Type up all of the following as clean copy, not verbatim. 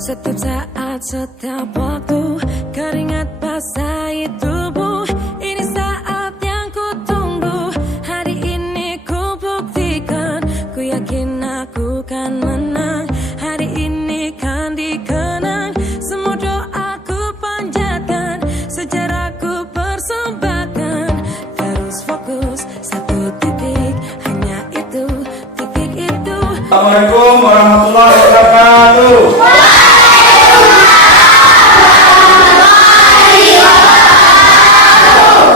Setiap saat, setiap waktu, keringat basahi tubuh. Ini saat yang ku tunggu. Hari ini ku buktikan, ku yakin aku kan menang. Hari ini kan dikenang, semua doaku panjatkan, sejarahku persembahkan. Terus fokus, satu titik, hanya itu, titik itu. Assalamualaikum warahmatullahi wabarakatuh.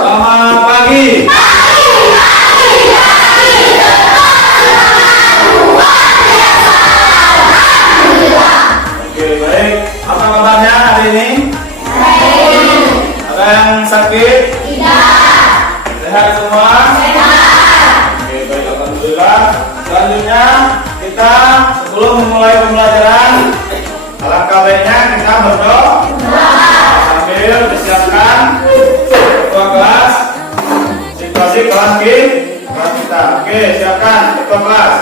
Selamat pagi. Oke, baik. Apa kabarnya hari ini? Ada yang sakit? Tidak. Sehat semua? Oke, baik, alhamdulillah. Selanjutnya kita sebelum memulai pembelajaran, alangkah baiknya kita berdoa sambil disiapkan ketua kelas situasi kelas kita. Oke, siapkan ketua kelas.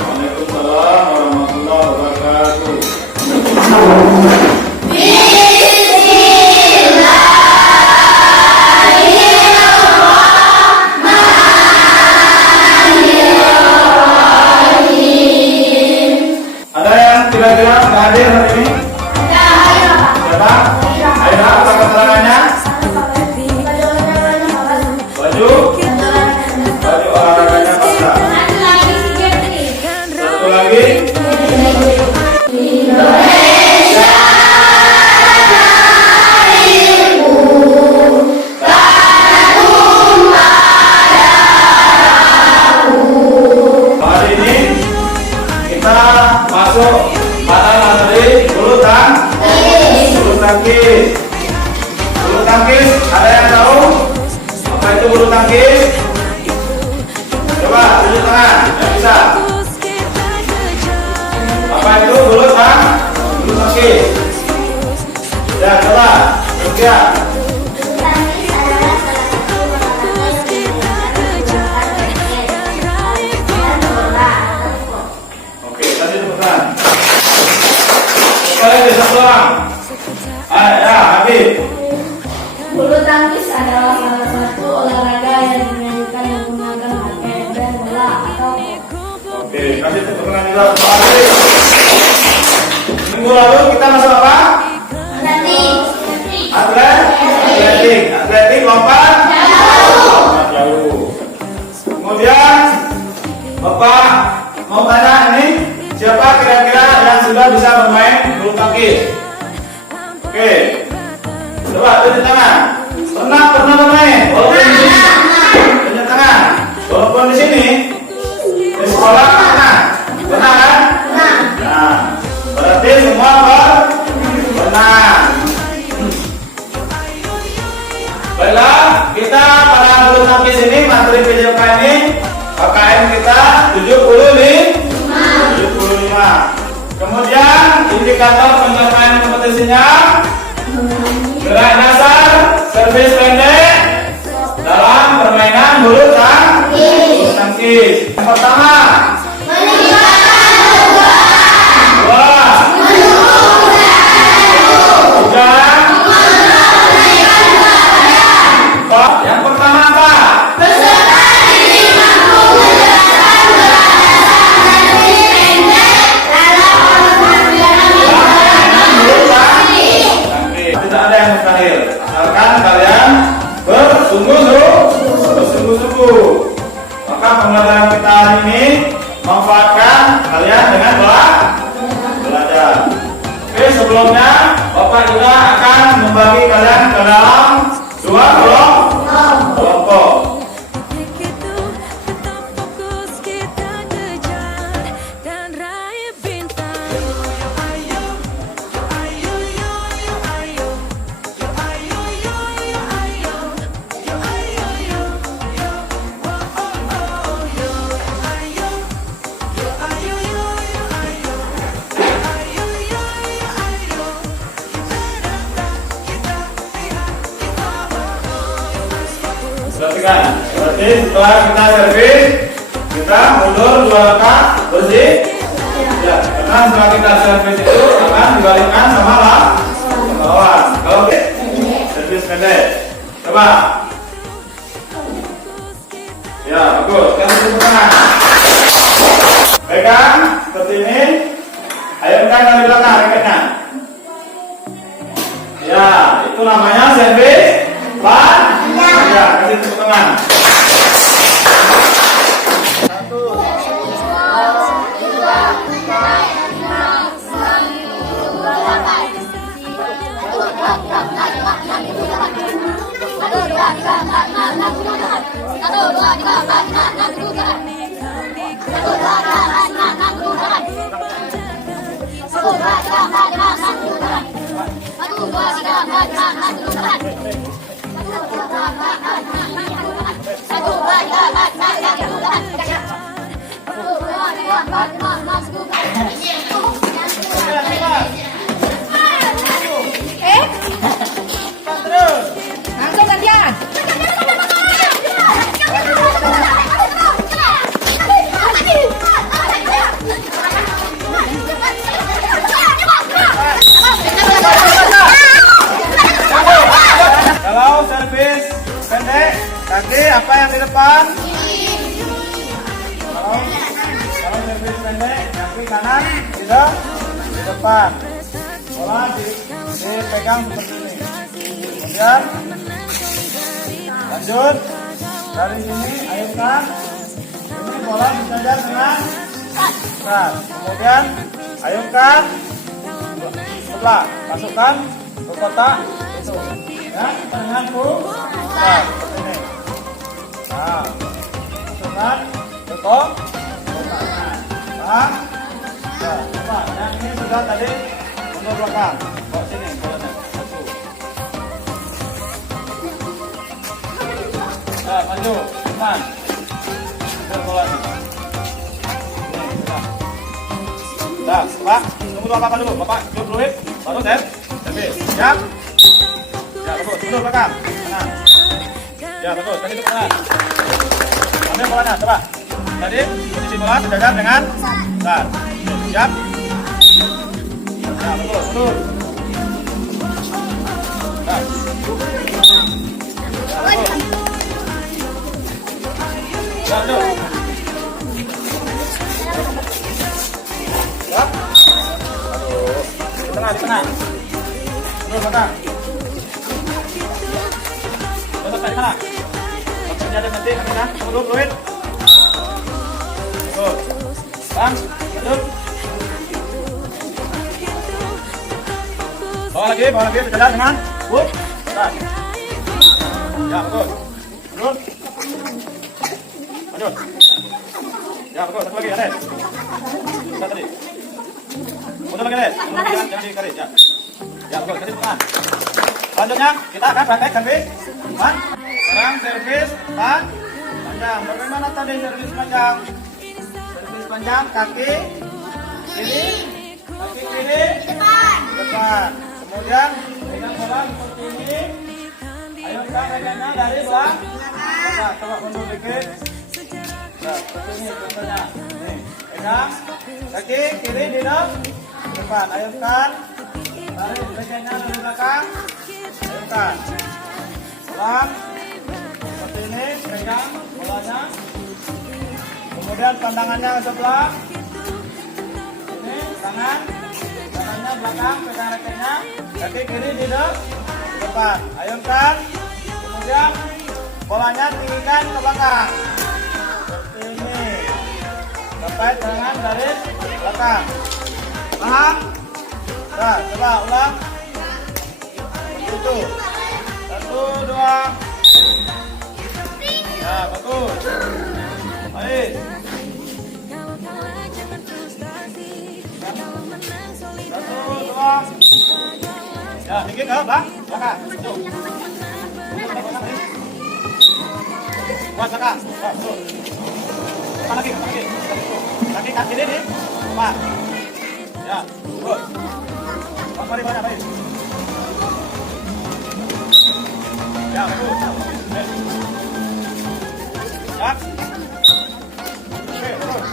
Waalaikumsalam warahmatullahi wabarakatuh. Ada yang kira-kira nggak hadir hari ini? Siapa? Ayo, apa keterangannya? Baju olahraganya basah. Satu lagi. Hari ini kita masuk pada materi bulu tangkis. Bulu tangkis, ada yang tahu apa itu bulu tangkis? Coba tunjuk tangan, yang bisa. Apa itu bulu tangkis? Ya, coba lihat. Oke, tadi teman. Kalian bisa pulang. Ya, Habib. Bulu tangkis adalah salah satu olahraga yang dimainkan yang menggunakan raket dan bola atau Oke, kasih tepuk tangan juga untuk Habib. Minggu lalu kita masuk apa? Atletik, lompat jauh. Kemudian Bapak mau tanya ini, siapa kira-kira yang sudah bisa bermain bulu tangkis? Oke, coba tunjuk tangan. Pernah bermain? Walaupun di sini, tunjuk tangan. Walaupun di sini, di sekolah pernah kan? Nah, berarti semua pernah. Baiklah, kita pada bulu tangkis ini materi PJK ini KKM kita 75. Kemudian indikator pencapaian kompetisinya gerak dasar, servis pendek dalam permainan bulu tangkis. Yang pertama, yang pertama apa? Tidak ada yang mustahil, asalkan kalian bersungguh-sungguh. Maka pembelajaran kita hari ini manfaatkan kalian dengan belajar. Oke, sebelumnya Bapak juga akan membagi kalian ke dalam dua kelompok. Itu tetap fokus kita kejar dan raih bintang. Jadi setelah kita servis, kita mundur 2 langkah, bersih. Ya, karena setelah kita servis itu akan dibalikkan sama lawan. Kalau servis pendek, coba. Ya, bagus. Sekarang tepuk tangan. Pegang seperti ini. Ayunkan dari belakang raketnya. Ya, itu namanya servis panjang. Ya, kasih tepuk tangan. Langsung gantian. Kalau servis pendek, kaki apa yang di depan? Kalau servis pendek, kaki kanan di depan. Bola dipegang seperti ini. Kemudian lanjut dari sini, ayunkan. Ini bola disejar dengan keras. Kemudian ayunkan sebelah, masukkan ke kotak itu. Ya, dengan putar seperti ini. Nah, masukkan ke kotaknya. Nah, coba. Yang ini sudah tadi mundur belakang. Bawa sini bolanya. Nah, maju, teman. Mundur bolanya. Nah, Pak, tunggu Bapak dulu. Bapak duduk dulu, baru servis. Siap? Ya, bagus. Mundur belakang. Tenang. Ya, bagus. Kasih tepuk tangan. Ambil bolanya, coba. Tadi posisi bola sejajar dengan start. Siap? Ya, bagus. Mundur. Ya. Ya, bagus. Ya, mundur. Ya. Aduh. Di tengah, di tengah. Mundur belakang. Tetap di sana. Waktunya ada nanti, kakinya. Mundur, fluid. Tuh. Bang, lanjut. Bawa lagi, sejajar dengan put. Start. Ya, bagus. Mundur. Lanjut. Ya, bagus. Satu lagi, Ades. Sudah tadi. Mundur lagi, Ades. Jangan dikarit, ya. Ya, bagus. Kasih tengah. Selanjutnya, kita akan praktek servis sekarang servis panjang. Bagaimana tadi servis panjang? Servis panjang, kaki kiri depan. Kemudian pegang bola seperti ini. Ayunkan rekannya dari belakang. Nah, coba mundur dikit. Nah, seperti ini contohnya. Nih, pegang kaki kiri di depan. Ayunkan. Tarik rekannya dari belakang. Ayunkan. Ulang. Seperti ini, pegang bolanya. Kemudian pandangannya ke sebelah. Ini tangannya belakang, pegang racketnya. Kaki kiri di depan. Ayunkan. Kemudian bolanya tinggikan ke belakang. Seperti ini. Sampai tangan garis belakang. Paham? Nah, coba ulang. Seperti itu. 1, 2. Ya, bagus. Baik. 1, 2. Ya, dikit ke belakang. Maju. Kuat belakang. Tuh. Depan lagi. Kaki kiri nih. Depan. Ya, good. Mari banyak, baik. Ya, bagus. Ya. Oke, terus.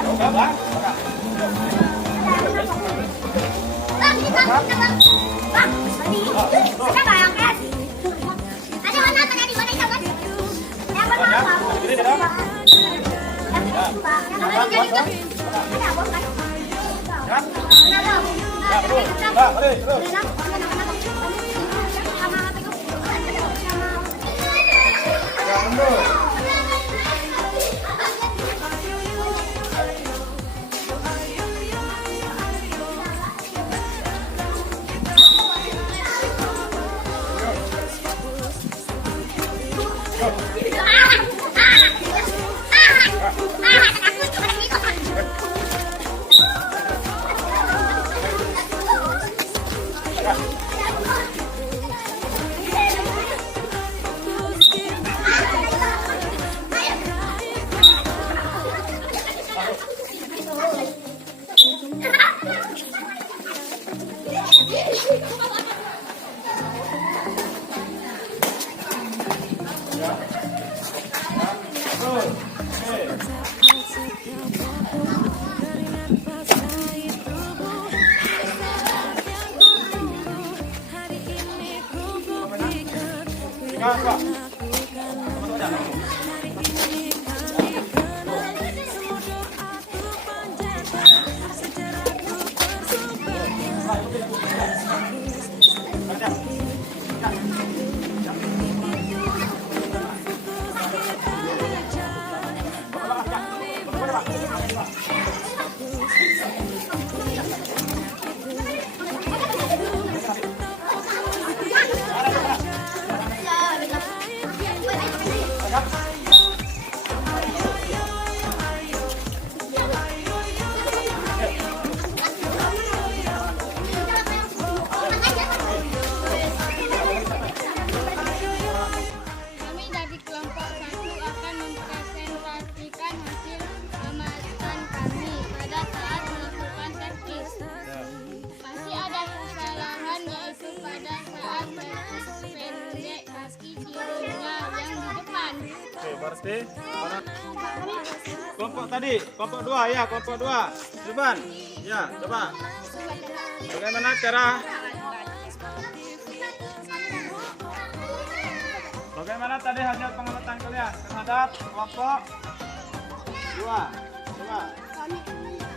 Oke, Bang. Ini dia. Ya. Ya, terus. Nah, mari, terus. Ya, mundur. Kami dari kelompok 1 akan mempresentasikan hasil amatan kami pada saat melakukan servis. Masih ada kesalahan yaitu pada saat servis pendek kaki kirinya yang di depan. Oke, berarti mana? Kelompok tadi, kelompok 2 ya, kelompok 2. Depan. Ya, coba. Bagaimana cara Bagaimana tadi hasil pengamatan kalian terhadap kelompok 2? Coba.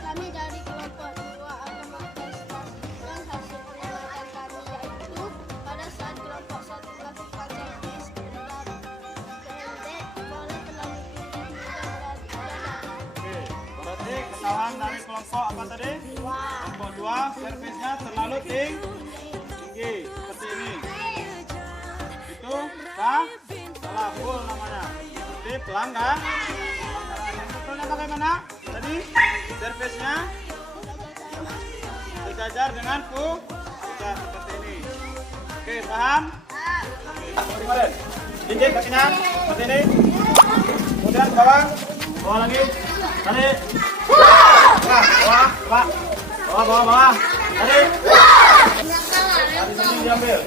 Kami dari kelompok 2 akan mempresentasikan hasil pengamatan kami yaitu pada saat kelompok 1 melakukan servis pendek boleh terlalu tinggi hingga berada. Oke, berarti kesalahan dari kelompok apa tadi? Kelompok 2, servisnya terlalu tinggi seperti ini. Itu salah full namanya. Berarti pelanggan. Yang betulnya bagaimana? Tadi servisnya sejajar dengan puncak seperti ini. Oke, paham? Oke, kemarin. Jinjit kakinya seperti ini. Kemudian ke bawah. Bawah lagi. Tarik. Bawah. Tarik. Dari sini diambil.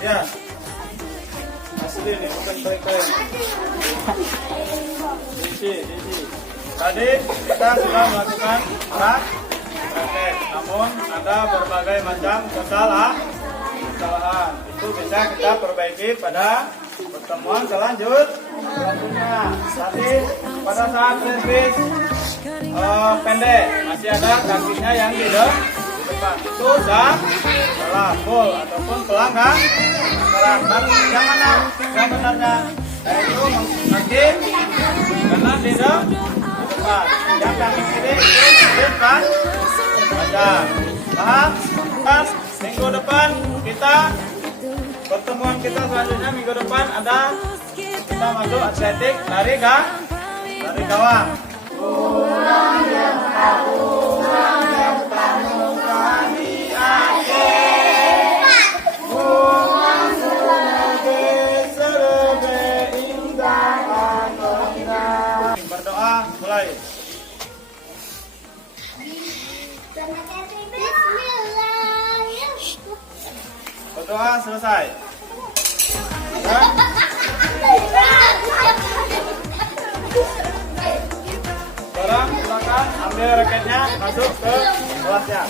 Ya. Asli ini bukan baik-baik. Diisi. Tadi kita sudah melakukan praktek, namun ada berbagai macam kesalahan. Itu bisa kita perbaiki pada pertemuan selanjutnya. Tadi pada saat servis pendek masih ada kakinya yang di depan, itu salah full ataupun pelanggan. Yang mana yang benarnya? Yaitu kaki kanan di depan, yang kaki kiri di depan saja. Paham? Kan minggu depan pertemuan kita selanjutnya minggu depan kita masuk atletik lari gawang. Berdoa mulai. berdoa selesai. Ya. Sekarang silakan ambil raketnya masuk ke kelasnya.